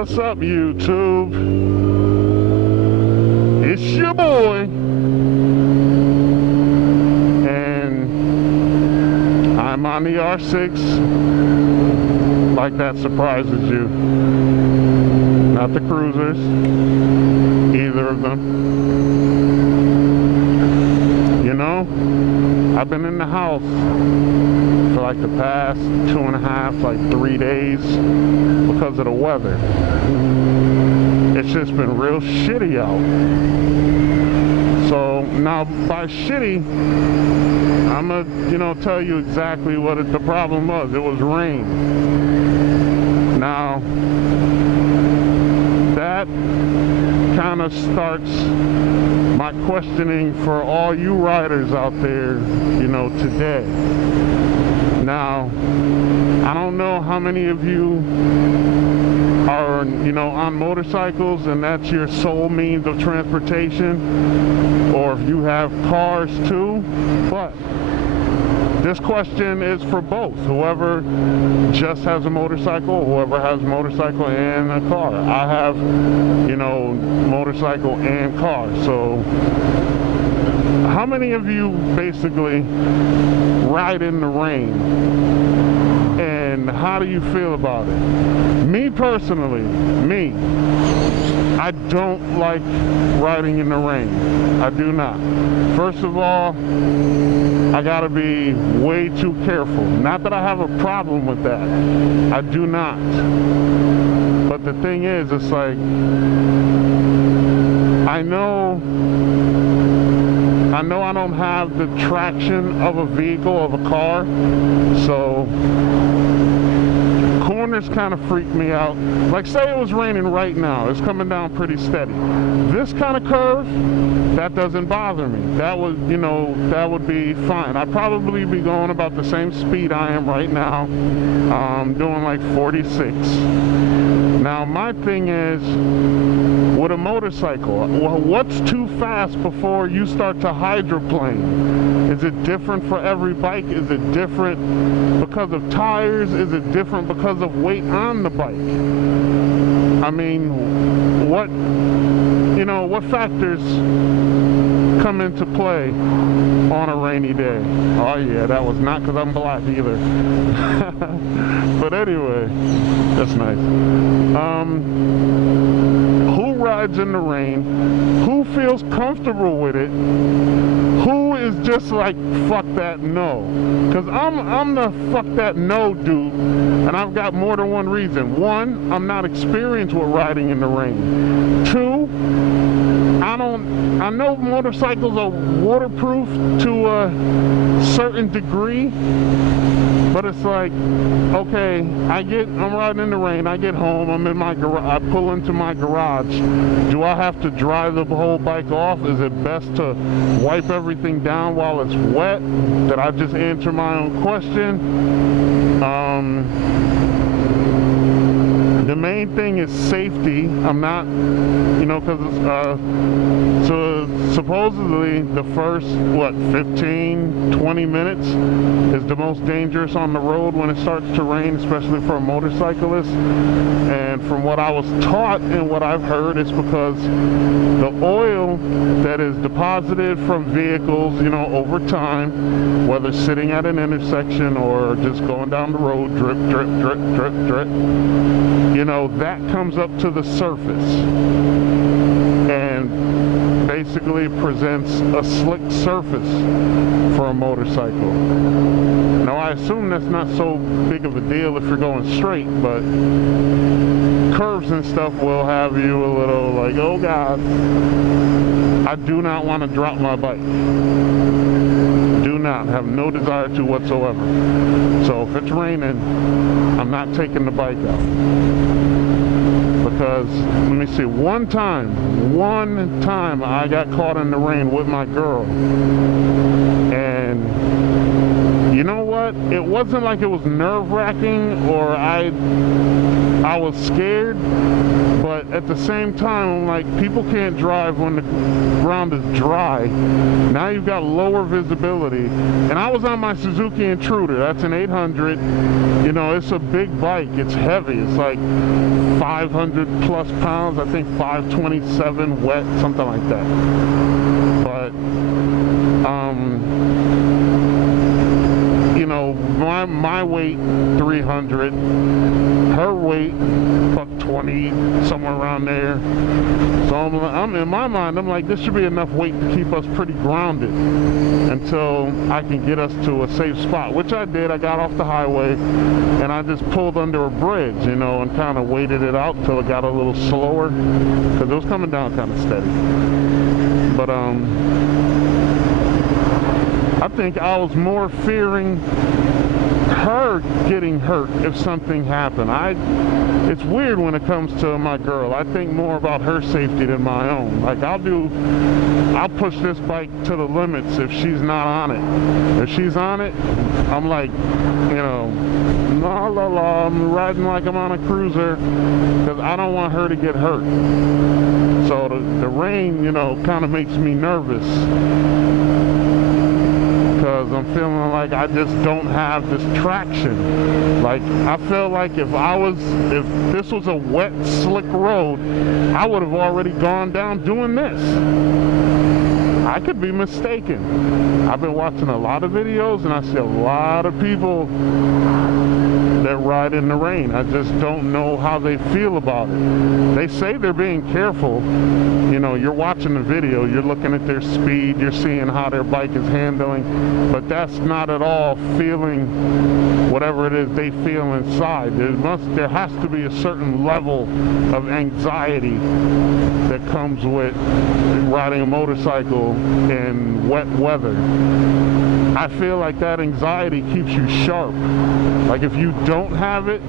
What's up, YouTube? It's your boy, and I'm on the R6, like that surprises you. Not the cruisers, either of them. You know, I've been in the house for like the past 2.5, like 3 days because of the weather. It's just been real shitty out. So now by shitty, I'm gonna, tell you exactly what the problem was. It was rain. Now, that kind of starts my questioning for all you riders out there, today. Now, I don't know how many of you are, on motorcycles and that's your sole means of transportation, or if you have cars too, but this question is for both. Whoever just has a motorcycle, whoever has a motorcycle and a car. I have, motorcycle and car. So how many of you basically ride in the rain? And how do you feel about it? Me personally, I don't like riding in the rain. I do not. First of all, I gotta be way too careful. Not that I have a problem with that. I do not. But the thing is, it's like, I know I don't have the traction of a vehicle, of a car, so corners kind of freak me out. Like, say it was raining right now, it's coming down pretty steady. This kind of curve, that doesn't bother me. That would, that would be fine. I'd probably be going about the same speed I am right now, doing like 46. Now, my thing is, with a motorcycle, what's too fast before you start to hydroplane? Is it different for every bike? Is it different because of tires? Is it different because of weight on the bike? I mean, what factors come into play on a rainy day? Oh yeah, that was not because I'm black either. But anyway, that's nice. Who rides in the rain? Who feels comfortable with it? Who is just like, fuck that, no? Because I'm the fuck that no dude, and I've got more than one reason. One, I'm not experienced with riding in the rain. Two, I know motorcycles are waterproof to a certain degree, but it's like, okay, I'm riding in the rain, I get home, I'm in my garage, I pull into my garage. Do I have to dry the whole bike off? Is it best to wipe everything down while it's wet? Did I just answer my own question? The main thing is safety. I'm not, because so supposedly the first, 15, 20 minutes is the most dangerous on the road when it starts to rain, especially for a motorcyclist. And from what I was taught and what I've heard, it's because the oil that is deposited from vehicles, over time, whether sitting at an intersection or just going down the road, drip, drip, drip, drip, drip, that comes up to the surface and basically presents a slick surface for a motorcycle. Now, I assume that's not so big of a deal if you're going straight, but curves and stuff will have you a little like, oh God, I do not want to drop my bike. Do not, have no desire to whatsoever. So if it's raining, I'm not taking the bike out. Because, let me see, one time I got caught in the rain with my girl. And you know what? It wasn't like it was nerve-wracking or I was scared, but But at the same time, I'm like, people can't drive when the ground is dry. Now you've got lower visibility. And I was on my Suzuki Intruder. That's an 800. You know, it's a big bike. It's heavy. It's like 500 plus pounds. I think 527 wet, something like that. But, you know, my weight, 300. Her weight, buck 20, somewhere around there. So I'm in my mind, I'm like, this should be enough weight to keep us pretty grounded until I can get us to a safe spot, which I did. I got off the highway and I just pulled under a bridge, you know, and kind of waited it out till it got a little slower, because it was coming down kind of steady. But I think I was more fearing her getting hurt if something happened. It's weird when it comes to my girl. I think more about her safety than my own. Like, I'll push this bike to the limits if she's not on it. If she's on it, I'm like, you know, la la la, I'm riding like I'm on a cruiser, because I don't want her to get hurt. So the rain, you know, kind of makes me nervous, because I'm feeling like I just don't have this traction. Like, I feel like if this was a wet, slick road, I would have already gone down doing this. I could be mistaken. I've been watching a lot of videos and I see a lot of people that ride in the rain. I just don't know how they feel about it. They say they're being careful. You know, you're watching the video, you're looking at their speed, you're seeing how their bike is handling, but that's not at all feeling whatever it is they feel inside. There has to be a certain level of anxiety that comes with riding a motorcycle in wet weather. I feel like that anxiety keeps you sharp. Like, if you don't have it,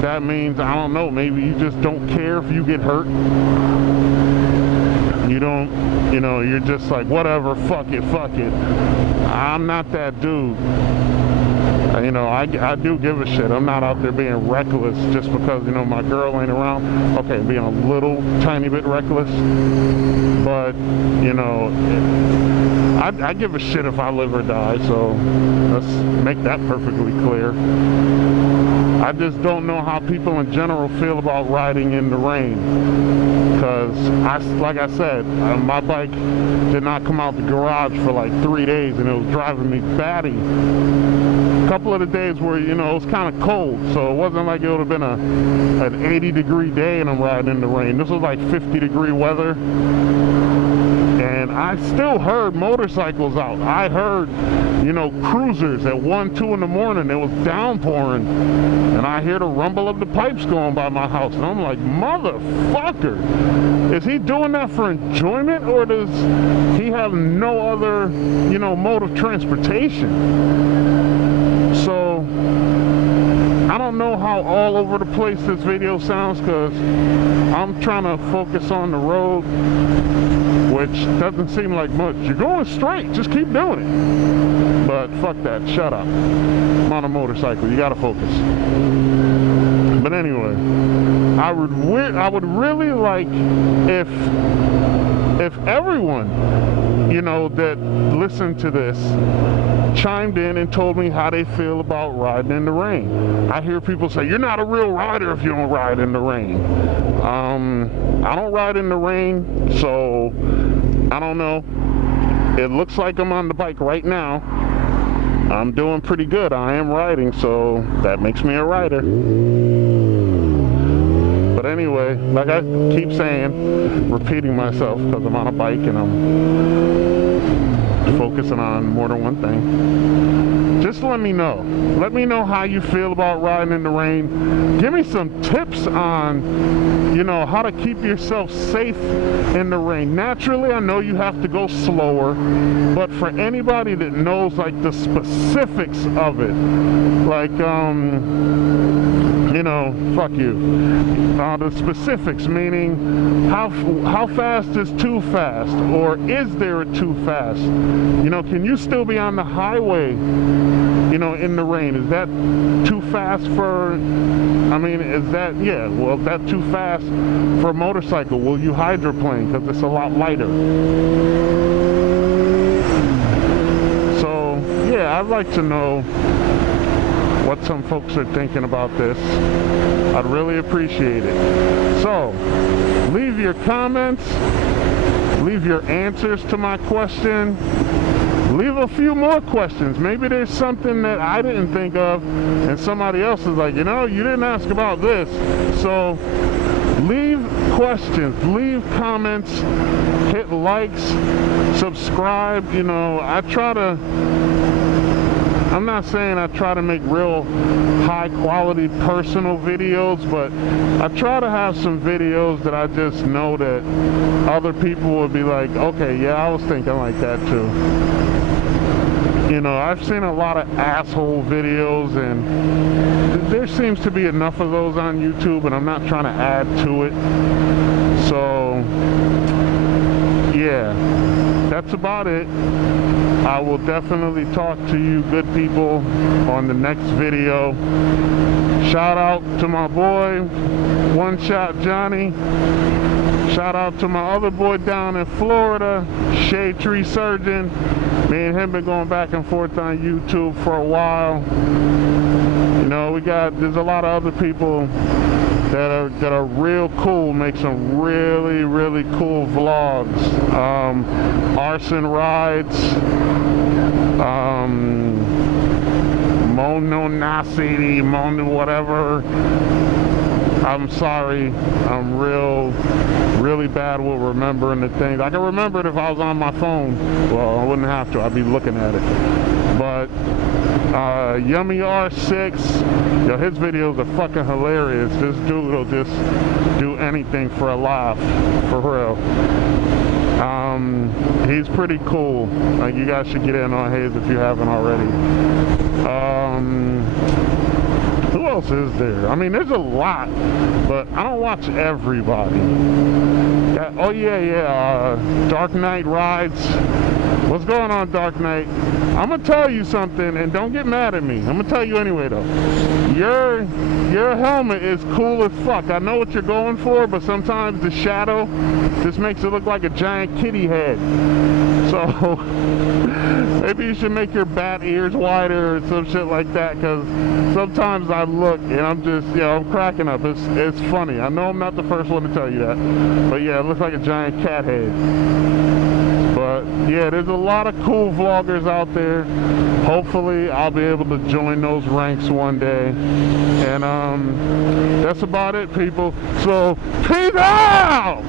that means, I don't know, maybe you just don't care if you get hurt. You don't, you know, you're just like, whatever, fuck it. I'm not that dude. You know, I do give a shit. I'm not out there being reckless just because, you know, my girl ain't around. Okay, being a little tiny bit reckless. But, you know, I give a shit if I live or die, so let's make that perfectly clear. I just don't know how people in general feel about riding in the rain. Because, like I said, my bike did not come out the garage for like 3 days and it was driving me batty. A couple of the days where, you know, it was kind of cold, so it wasn't like it would have been an 80-degree day and I'm riding in the rain. This was like 50-degree weather. And I still heard motorcycles out. I heard, you know, cruisers at 1, 2 in the morning. It was downpouring. And I hear the rumble of the pipes going by my house. And I'm like, motherfucker. Is he doing that for enjoyment, or does he have no other, you know, mode of transportation? So, I don't know how all over the place this video sounds, because I'm trying to focus on the road, which doesn't seem like much. You're going straight, just keep doing it. But fuck that, shut up. I'm on a motorcycle, you gotta focus. But anyway, I would really like if everyone, you know, that listened to this chimed in and told me how they feel about riding in the rain. I hear people say, you're not a real rider if you don't ride in the rain. I don't ride in the rain, so I don't know. It looks like I'm on the bike right now. I'm doing pretty good. I am riding, so that makes me a rider. But anyway, like I keep saying, repeating myself because I'm on a bike and I'm focusing on more than one thing. Just let me know. Let me know how you feel about riding in the rain. Give me some tips on, you know, how to keep yourself safe in the rain. Naturally, I know you have to go slower, but for anybody that knows like the specifics of it, like, you know, fuck you. The specifics, meaning how fast is too fast, or is there a too fast? You know, can you still be on the highway you know, in the rain? Is that too fast for, I mean, is that, yeah, well, is that too fast for a motorcycle? Will you hydroplane? Because it's a lot lighter. So, yeah, I'd like to know what some folks are thinking about this. I'd really appreciate it. So, leave your comments, leave your answers to my question, leave a few more questions. Maybe there's something that I didn't think of and somebody else is like, you know, you didn't ask about this. So leave questions, leave comments, hit likes, subscribe. You know, I'm not saying I try to make real high quality personal videos, but I try to have some videos that I just know that other people will be like, okay, yeah, I was thinking like that too. You know, I've seen a lot of asshole videos, and there seems to be enough of those on YouTube, and I'm not trying to add to it. So, yeah, that's about it. I will definitely talk to you good people on the next video. Shout out to my boy, One Shot Johnny. Shout out to my other boy down in Florida, Shade Tree Surgeon. Me and him been going back and forth on YouTube for a while. You know, there's a lot of other people that are real cool, make some really, really cool vlogs. Arson Rides, Mono Nasty, Mono whatever. I'm sorry, I'm really bad with remembering the things. I can remember it if I was on my phone. Well, I wouldn't have to, I'd be looking at it. But Yummy R6, yo, his videos are fucking hilarious. This dude will just do anything for a laugh, for real. He's pretty cool. Like, you guys should get in on his if you haven't already. Who else is there? I mean, there's a lot, but I don't watch everybody. Oh yeah, Dark Knight Rides. What's going on, Dark Knight? I'm gonna tell you something, and don't get mad at me. I'm gonna tell you anyway, though. Your helmet is cool as fuck. I know what you're going for, but sometimes the shadow just makes it look like a giant kitty head. So maybe you should make your bat ears wider or some shit like that, because sometimes I look and I'm just, you know, I'm cracking up. It's funny. I know I'm not the first one to tell you that, but yeah, it looks like a giant cat head. But yeah, there's a lot of cool vloggers out there. Hopefully I'll be able to join those ranks one day. And that's about it, people. So peace out!